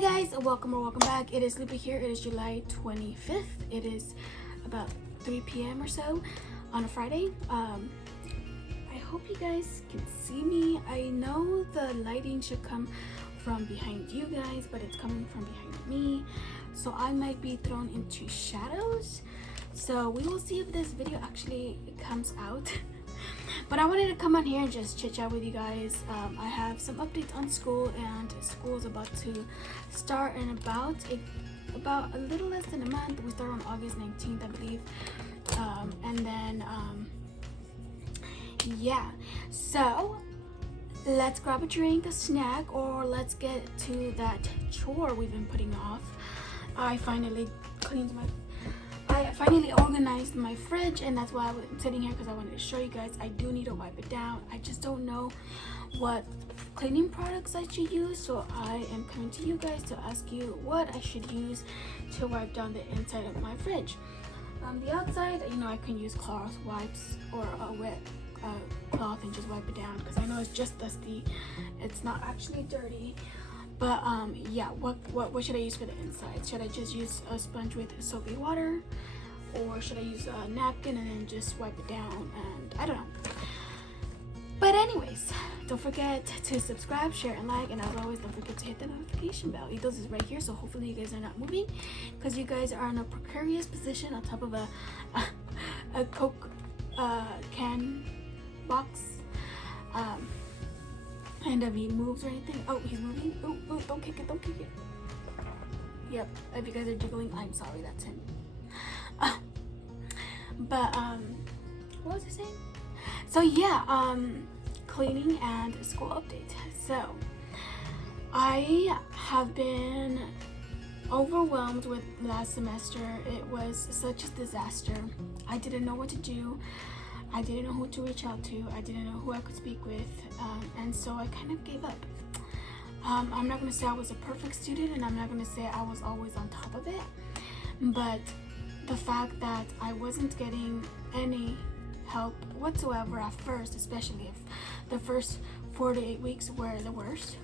guys, welcome back. It is Lupa here. It is July 25th. It is about 3 p.m. or so on a Friday. I hope you guys can see me. I know the lighting should come from behind you guys, but it's coming from behind me, so I might be thrown into shadows. So we will see if this video actually comes out. But I wanted to come on here and just chit chat with you guys. I have some updates on school, and school is about to start in about a little less than a month. We start on August 19th, I believe. And then yeah, so let's grab a drink, a snack, or let's get to that chore we've been putting off. I finally organized my fridge, and that's why I'm sitting here, because I wanted to show you guys. I do need to wipe it down. I just don't know what cleaning products I should use, so I am coming to you guys to ask you what I should use to wipe down the inside of my fridge. The outside, I can use cloth wipes or a wet cloth and just wipe it down, because I know it's just dusty. It's not actually dirty. But yeah, what should I use for the inside? Should I just use a sponge with soapy water, or should I use a napkin and then just wipe it down? And I don't know. But anyways, don't forget to subscribe, share, and like. And as always, don't forget to hit the notification bell. Ethos is right here, so hopefully you guys are not moving, because you guys are in a precarious position on top of a Coke can box. And if he moves or anything, oh, he's moving. Oh, don't kick it. Yep, if you guys are jiggling, I'm sorry, that's him. But what was I saying? So yeah, cleaning and school update. So I have been overwhelmed with last semester. It was such a disaster. I didn't know what to do. I didn't know who to reach out to. I didn't know who I could speak with, and so I kind of gave up. I'm not going to say I was a perfect student, and I'm not going to say I was always on top of it, but the fact that I wasn't getting any help whatsoever at first, especially if the first 4 to 8 weeks were the worst.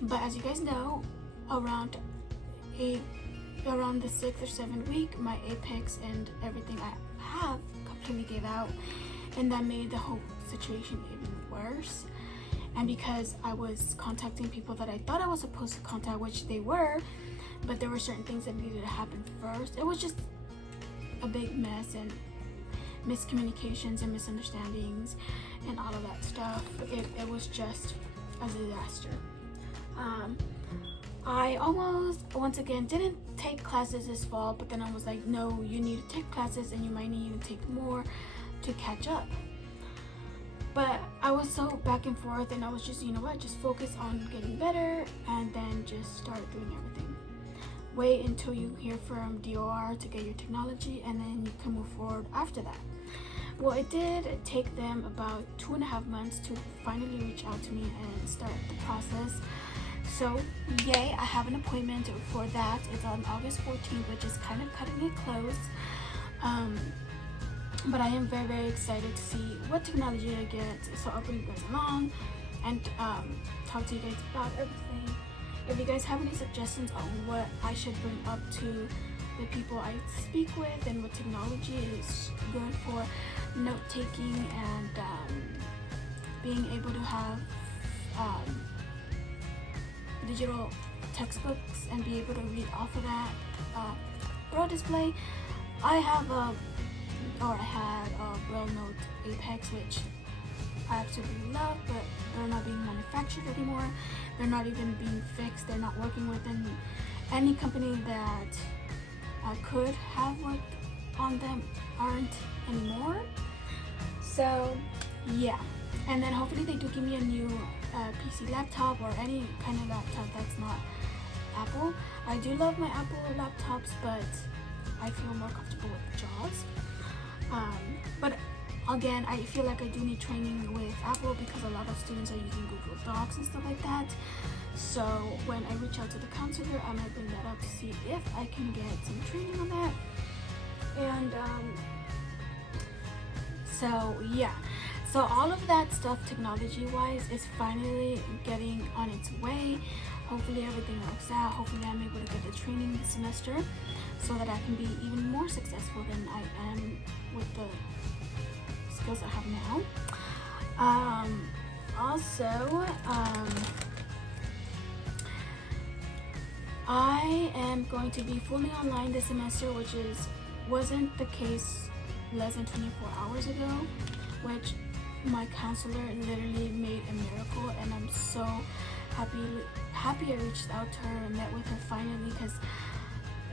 But as you guys know, around the 6th or 7th week, my apex and everything I have completely gave out, and that made the whole situation even worse. And because I was contacting people that I thought I was supposed to contact, which they were, but there were certain things that needed to happen first, it was just a big mess, and miscommunications and misunderstandings and all of that stuff. It was just a disaster. I almost, once again, didn't take classes this fall, but then I was like, no, you need to take classes, and you might need to take more to catch up. But I was so back and forth, and I was just, just focus on getting better, and then just start doing everything. Wait until you hear from DOR to get your technology, and then you can move forward after that. Well, it did take them about 2.5 months to finally reach out to me and start the process. So yay, I have an appointment for that. It's on August 14th, which is kind of cutting it close. But I am very, very excited to see what technology I get. So I'll bring you guys along and talk to you guys about everything. If you guys have any suggestions on what I should bring up to the people I speak with, and what technology is good for note taking and being able to have digital textbooks and be able to read off of that Braille display. I had a Braille Note Apex, which I absolutely love, but they're not being manufactured anymore. They're not even being fixed. They're not working with any company that could have worked on them aren't anymore. So yeah, and then hopefully they do give me a new PC laptop, or any kind of laptop that's not Apple. I do love my Apple laptops, but I feel more comfortable with JAWS. But again, I feel like I do need training with Apple, because a lot of students are using Google Docs and stuff like that. So when I reach out to the counselor, I might bring that up to see if I can get some training on that. And so yeah, so all of that stuff technology wise is finally getting on its way. hopefully everything works out. Hopefully I'm able to get the training this semester so that I can be even more successful than I am with the skills I have now. I am going to be fully online this semester, which wasn't the case less than 24 hours ago, which my counselor literally made a miracle, and I'm so happy I reached out to her and met with her finally, because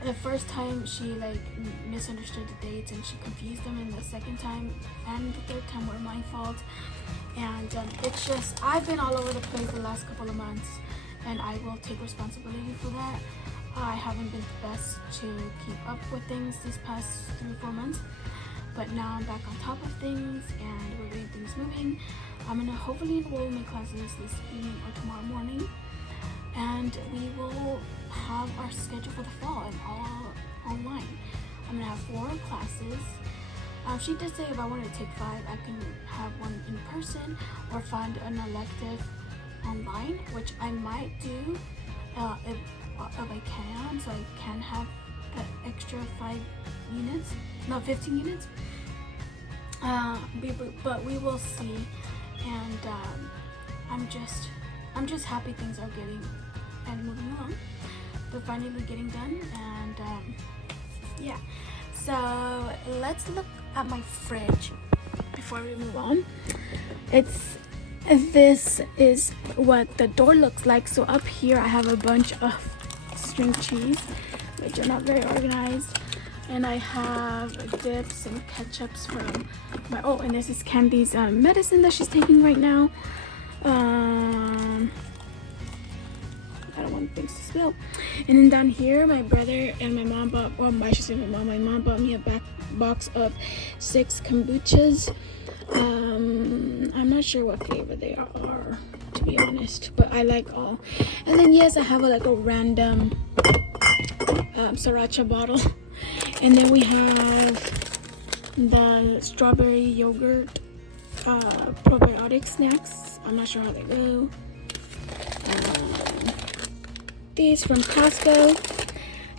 the first time she like misunderstood the dates and she confused them, and the second time and the third time were my fault. And it's just, I've been all over the place the last couple of months, and I will take responsibility for that. I haven't been the best to keep up with things these past 3-4 months, but now I'm back on top of things and we're getting things moving. I'm gonna hopefully enroll in my classes this evening or tomorrow morning, and we will have our schedule for the fall and all online. I'm gonna have 4 classes. She did say if I wanted to take 5, I can have one in person or find an elective online, which I might do if I can, so I can have the extra 15 units. But we will see, and I'm just happy things are getting and moving along. They're finally getting done, and yeah. So let's look at my fridge before we move on. This is what the door looks like. So up here I have a bunch of string cheese, which are not very organized, and I have dips and ketchups from and this is Candy's medicine that she's taking right now. I don't want things to spill. And then down here, my brother and my mom my mom bought me a box of 6 kombuchas. I'm not sure what flavor they are, to be honest, but I like all. And then yes, I have a random sriracha bottle. And then we have the strawberry yogurt probiotic snacks. I'm not sure how they go. These from Costco.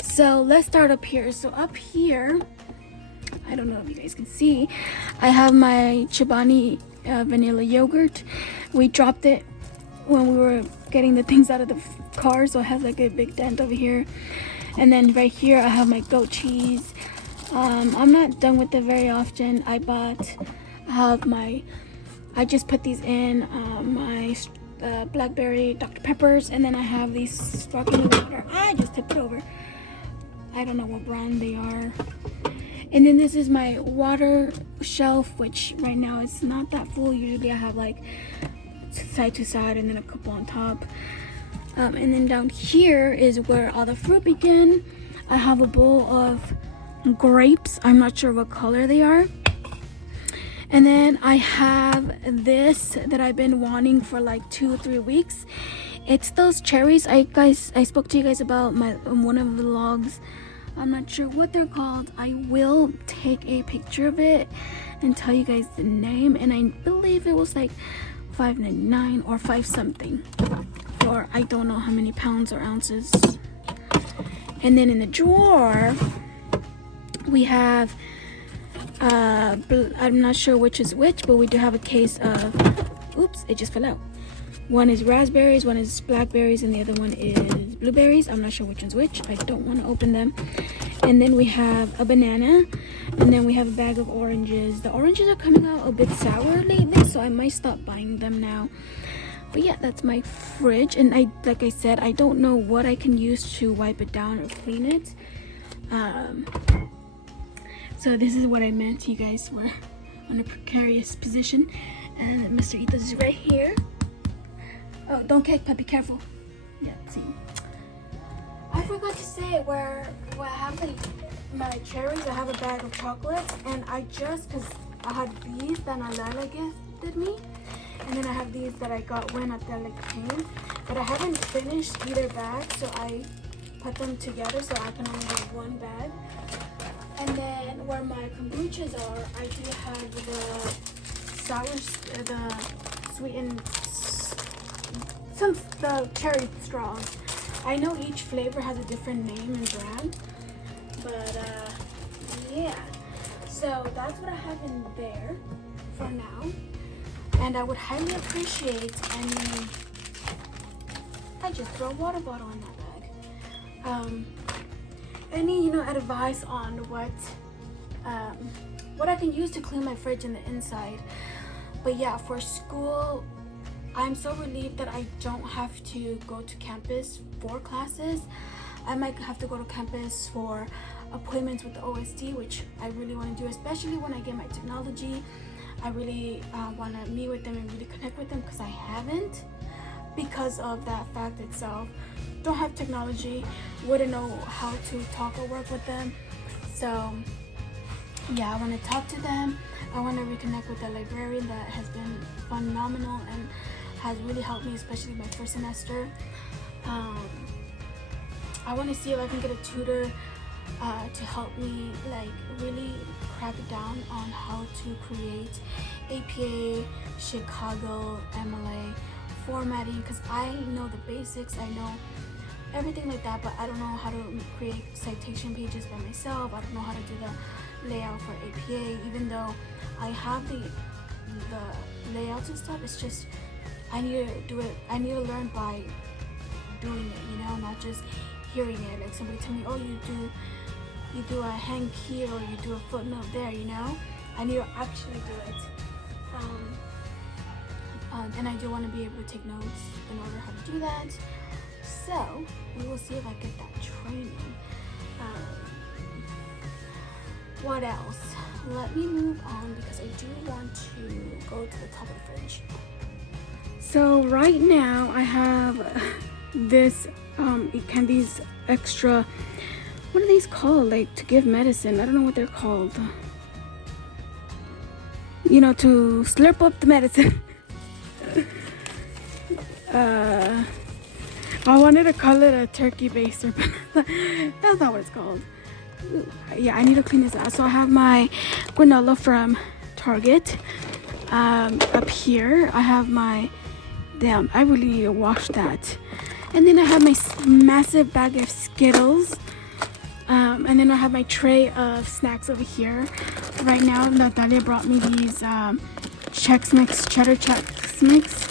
So let's start up here. So up here, I don't know if you guys can see, I have my Chobani vanilla yogurt. We dropped it when we were getting the things out of the car, so it has like a big dent over here. And then right here I have my goat cheese. I'm not done with it very often. I just put these in my blackberry Dr. Peppers, and then I have these sparkling water. I just tipped it over. I don't know what brand they are. And then this is my water shelf, which right now it's not that full. Usually I have like side to side and then a couple on top. And then down here is where all the fruit begin. I have a bowl of grapes. I'm not sure what color they are. And then I have this that I've been wanting for like 2-3 weeks. It's those cherries I spoke to you guys about one of the vlogs. I'm not sure what they're called. I will take a picture of it and tell you guys the name. And I believe it was like $5.99 or 5 something, or I don't know how many pounds or ounces. And then in the drawer we have I'm not sure which is which, but we do have a case of, oops, it just fell out. One is raspberries, one is blackberries, and the other one is blueberries. I'm not sure which one's which. I don't want to open them. And then we have a banana, and then we have a bag of oranges. The oranges are coming out a bit sour lately, so I might stop buying them now. But yeah, that's my fridge. And like I said, I don't know what I can use to wipe it down or clean it. So this is what I meant. You guys were on a precarious position. And Mr. Ethos is right here. Oh, don't kick, puppy, careful. Yeah, see. I forgot to say where I have my cherries. I have a bag of chocolates, and because I had these that Alala gifted me, and then I have these that I got when Atelic came, but I haven't finished either bag, so I put them together so I can only have one bag. And then where my kombuchas are, I do have the sweetened, the cherry straws. I know each flavor has a different name and brand, but yeah. So that's what I have in there for now, and I would highly appreciate any. I just throw a water bottle in that bag. Any advice on what I can use to clean my fridge in the inside. But yeah, for school, I'm so relieved that I don't have to go to campus for classes. I might have to go to campus for appointments with the OSD, which I really want to do, especially when I get my technology. I really want to meet with them and really connect with them, because I haven't, because of that fact itself. Don't have technology, wouldn't know how to talk or work with them. So yeah, I want to talk to them. I want to reconnect with the librarian that has been phenomenal and has really helped me, especially my first semester. I want to see if I can get a tutor to help me like really crack down on how to create APA, Chicago, MLA formatting, because I know the basics, I know everything like that, but I don't know how to create citation pages by myself. I don't know how to do the layout for APA, even though I have the layouts and stuff. It's just I need to do it. I need to learn by doing it, not just hearing it. Like somebody tell me, oh, you do a hang here, or you do a footnote there, I need to actually do it. And I do want to be able to take notes in order how to do that. So we will see if I get that training. What else? Let me move on, because I do want to go to the top of the fridge. So right now I have this these extra, what are these called? Like to give medicine. I don't know what they're called. To slurp up the medicine. I wanted to call it a turkey baster, but that's not what it's called. Ooh, yeah, I need to clean this out. So I have my granola from Target up here. I have my, damn, I really need to wash that. And then I have my massive bag of Skittles. And then I have my tray of snacks over here. Right now, Natalia brought me these Chex Mix, Cheddar Chex Mix.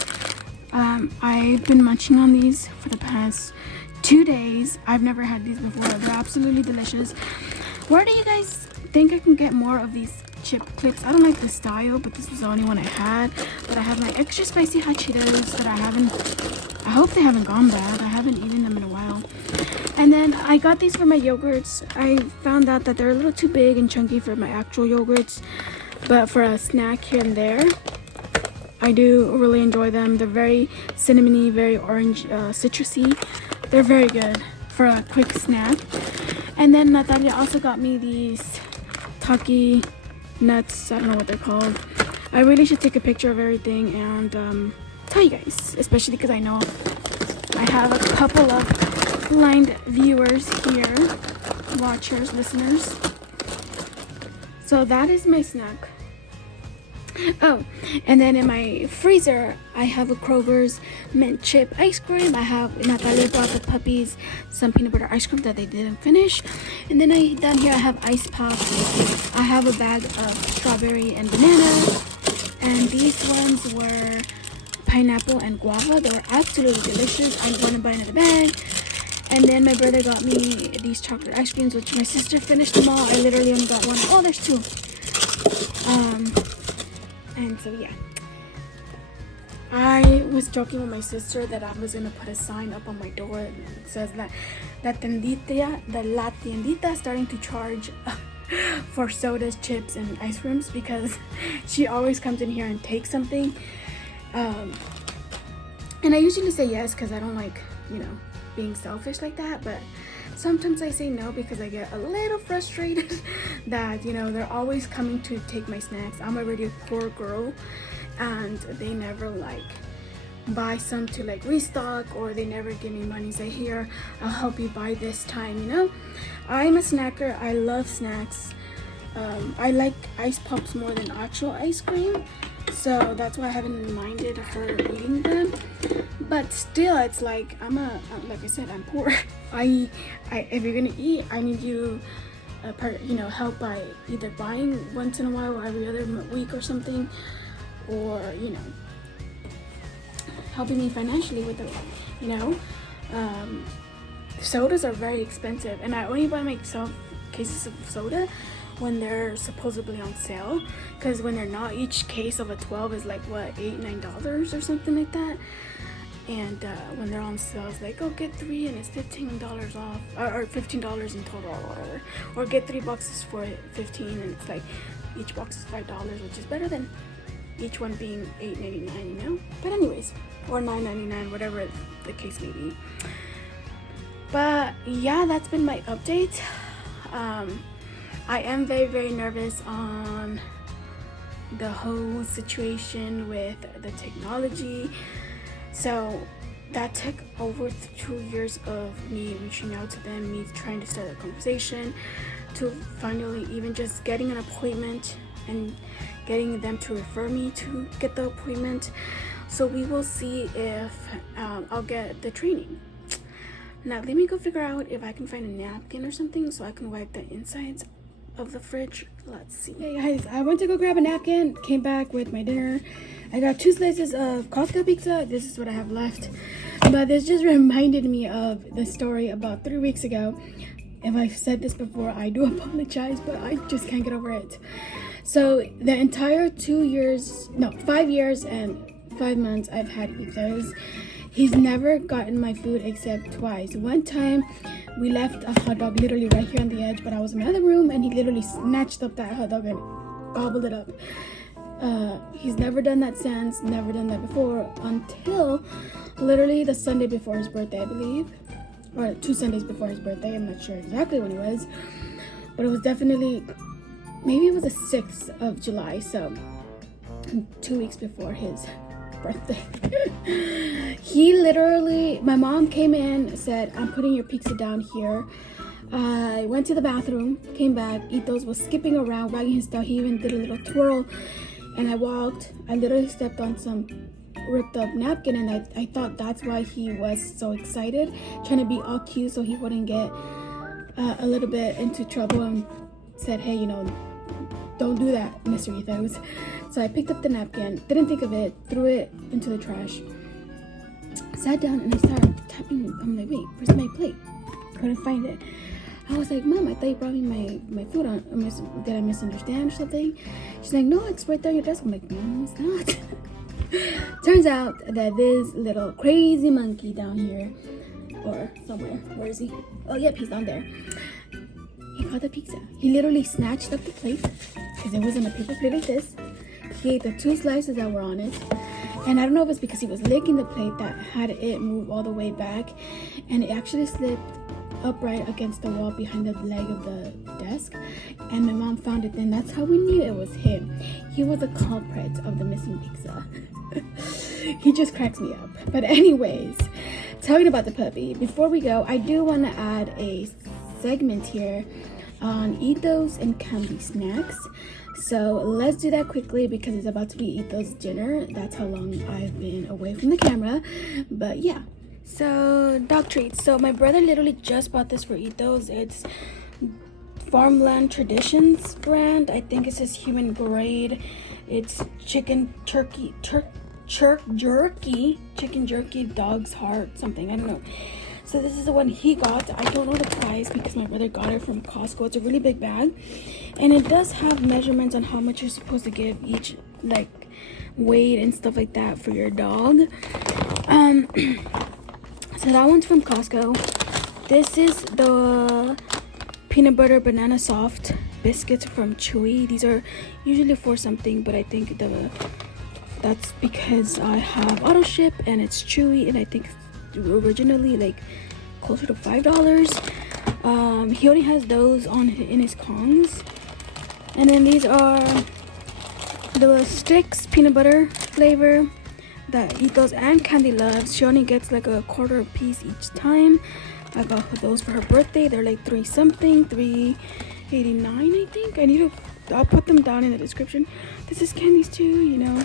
I've been munching on these for the past 2 days. I've never had these before. They're absolutely delicious. Where do you guys think I can get more of these chip clips? I don't like the style, but this was the only one I had. But I have my extra spicy hot Cheetos that I hope they haven't gone bad. I haven't eaten them in a while. And then I got these for my yogurts. I found out that they're a little too big and chunky for my actual yogurts, but for a snack here and there, I do really enjoy them. They're very cinnamony, very orange, citrusy. They're very good for a quick snack. And then Natalia also got me these Taki nuts. I don't know what they're called. I really should take a picture of everything and tell you guys, especially because I know I have a couple of blind viewers here, watchers, listeners. So that is my snack. Oh, and then in my freezer, I have a Kroger's mint chip ice cream. I have, Natalia brought the puppies some peanut butter ice cream that they didn't finish. And then down here I have ice pops. I have a bag of strawberry and banana. And these ones were pineapple and guava. They were absolutely delicious. I'm going to buy another bag. And then my brother got me these chocolate ice creams, which my sister finished them all. I literally only got one. Oh, there's two. And so yeah, I was joking with my sister that I was gonna put a sign up on my door that says that la tiendita is starting to charge for sodas, chips, and ice creams, because she always comes in here and takes something. And I usually say yes because I don't like, being selfish like that, but sometimes I say no because I get a little frustrated that, they're always coming to take my snacks. I'm already a poor girl and they never buy some to restock, or they never give me money, say, here, I'll help you buy this time, I'm a snacker. I love snacks. I like ice pops more than actual ice cream. So that's why I haven't minded her eating them. But still, it's like like I said, I'm poor. I if you're gonna eat, I need you help by either buying once in a while or every other week or something, or helping me financially with it. Sodas are very expensive, and I only buy myself cases of soda when they're supposedly on sale, because when they're not, each case of a 12 is like what, $8-9 or something like that. And when they're on sale, it's like, oh, get 3 and it's $15 off, or $15 in total, or whatever. Or get 3 boxes for $15, and it's like each box is $5, which is better than each one being $8.99, But anyways, or $9.99, whatever the case may be. But yeah, that's been my update. I am very, very nervous on the whole situation with the technology. So that took over 2 years of me reaching out to them, me trying to start a conversation, to finally even just getting an appointment and getting them to refer me to get the appointment. So we will see if I'll get the training. Now let me go figure out if I can find a napkin or something so I can wipe the insides of the fridge. Let's see. Hey guys, I went to go grab a napkin, came back with my dinner. I got 2 slices of Costco pizza. This is what I have left. But this just reminded me of the story about 3 weeks ago. If I've said this before, I do apologize, but I just can't get over it. So the entire 5 years and 5 months I've had Ethos, he's never gotten my food except twice. One time we left a hot dog literally right here on the edge, but I was in another room and he literally snatched up that hot dog and gobbled it up. He's never done that since, never done that before, until literally the Sunday before his birthday, I believe, or 2 Sundays before his birthday. I'm not sure exactly when it was, but it was definitely, maybe it was the 6th of July, so 2 weeks before his birthday. He literally, my mom came in, said, I'm putting your pizza down here. I went to the bathroom, came back, Ethos was skipping around, wagging his tail. He even did a little twirl, and I literally stepped on some ripped up napkin, and I thought that's why he was so excited, trying to be all cute so he wouldn't get a little bit into trouble, and said, hey, don't do that, Mr. Ethos. So I picked up the napkin, didn't think of it, threw it into the trash, sat down, and I started tapping. I'm like, wait, where's my plate? Couldn't find it. I was like, Mom, I thought you brought me my food on. Did I misunderstand or something? She's like, no, it's right there on your desk. I'm like, no, it's not. Turns out that this little crazy monkey down here, or somewhere, where is he? Oh, yep, he's down there. He got the pizza. He literally snatched up the plate, because it was in a paper plate like this. He ate the 2 slices that were on it. And I don't know if it's because he was licking the plate that had it move all the way back, and it actually slipped upright against the wall behind the leg of the desk, and my mom found it. Then that's how we knew it was him. He was the culprit of the missing pizza. He just cracks me up. But anyways, talking about the puppy, before we go, I do want to add a segment here on Ethos and Candy snacks. So let's do that quickly because it's about to be Ethos dinner. That's how long I've been away from the camera. But yeah, so dog treats. So my brother literally just bought this for Ethos. It's Farmland Traditions brand. I think it says human grade. It's chicken jerky, chicken jerky, dog's heart, something, I don't know. So this is the one he got. I don't know the price because my brother got it from Costco. It's a really big bag, and it does have measurements on how much you're supposed to give each, like weight and stuff like that for your dog. So that one's from Costco. This is the peanut butter banana soft biscuits from Chewy. These are usually for something, but I think that's because I have auto ship and it's Chewy, and I think originally like closer to $5. He only has those in his Kongs. And then these are the sticks, peanut butter flavor that Ethos and Candy loves. She only gets like a quarter piece each time. I got those for her birthday. They're like $3 something, $3.89 I think. I need to I'll put them down in the description. This is Candy's too, you know.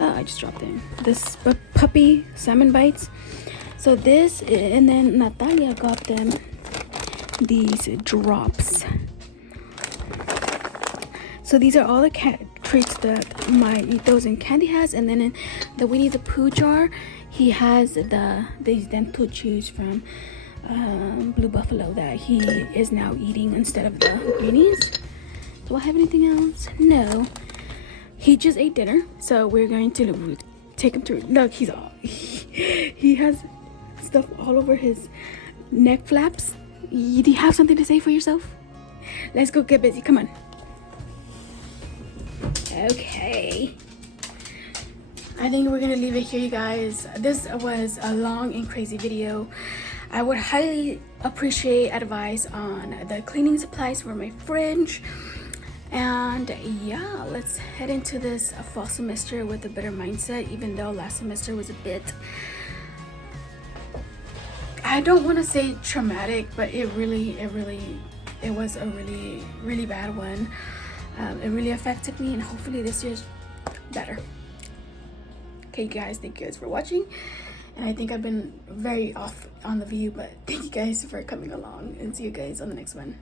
I just dropped them. This puppy salmon bites. So this, and then Natalia got them these drops. So these are all the cat treats that my Ethos and Candy has. And then in the Winnie the Pooh jar, he has these dental chews from Blue Buffalo that he is now eating instead of the greenies. Do I have anything else? No. He just ate dinner, so we're going to take him to look. He has stuff all over his neck flaps. Do you have something to say for yourself? Let's go get busy. Come on. Okay. I think we're gonna leave it here, you guys. This was a long and crazy video. I would highly appreciate advice on the cleaning supplies for my fridge. And yeah, let's head into this fall semester with a better mindset, even though last semester was a bit, I don't want to say traumatic, but it was a really bad one. It really affected me, and hopefully this year's better. Okay guys, thank you guys for watching, and I think I've been very off on the view, but thank you guys for coming along, and see you guys on the next one.